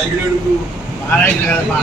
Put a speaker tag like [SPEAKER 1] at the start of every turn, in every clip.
[SPEAKER 1] నాయకుడు
[SPEAKER 2] మన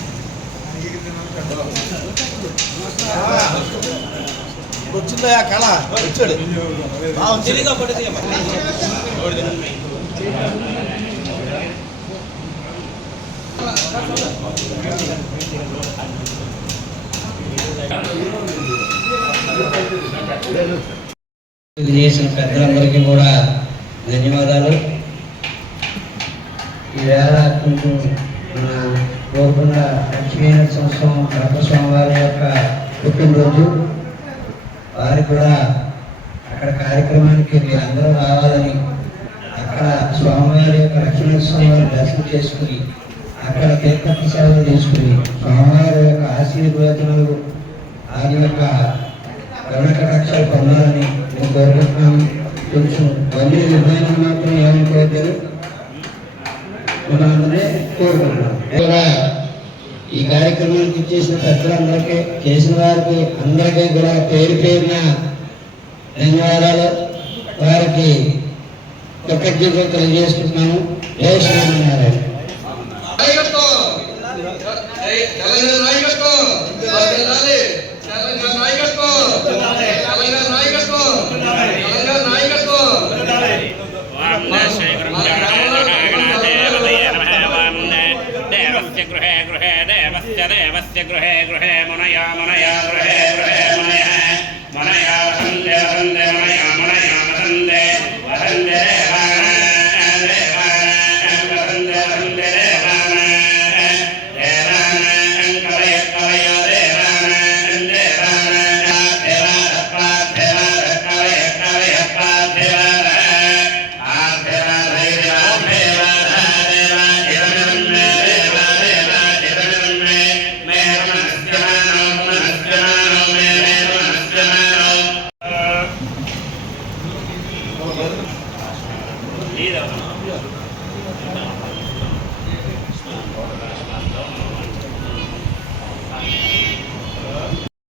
[SPEAKER 2] అందరవాడు
[SPEAKER 3] ఆ కళ? వచ్చాడు.
[SPEAKER 4] చేసిన పెద్దలందరికీ కూడా ధన్యవాదాలు. ఈవేళ కొంచెం మన గోల్కొండ లక్ష్మీనాథ సంవత్సరం కడప స్వామివారి యొక్క పుట్టినరోజు. వారికి కూడా అక్కడ కార్యక్రమానికి మీరు అందరూ రావాలని అక్కడ స్వామివారి యొక్క లక్ష్మీనాథ దర్శనం చేసుకుని అక్కడ తీర్థ సేవలు చేసుకుని స్వామివారి యొక్క ఆశీర్వచనాలు ఆయన యొక్క కరుణ కటాక్షాలు పొందాలని మేము కోరుకుంటున్నాము కొంచెం వల్లి నిర్ణయం మాత్రం ఏమనుకోవద్దు. మనందరినీ కోరుకుంటున్నాం ఈ కార్యక్రమానికి ఇచ్చేసిన పెద్దలందరికీ చేసిన వారికి అందరికీ కూడా పేరు పేరున ధన్యవాదాలు. వారికి కృతజ్ఞతలు తెలియజేస్తున్నాను. జై శ్రీమన్నారాయణ
[SPEAKER 5] గృహే దేవస్య దేవస్య గృహే గృహే మునయా మునయా గృహే గృహే మునయ మునయా వసందే వసందే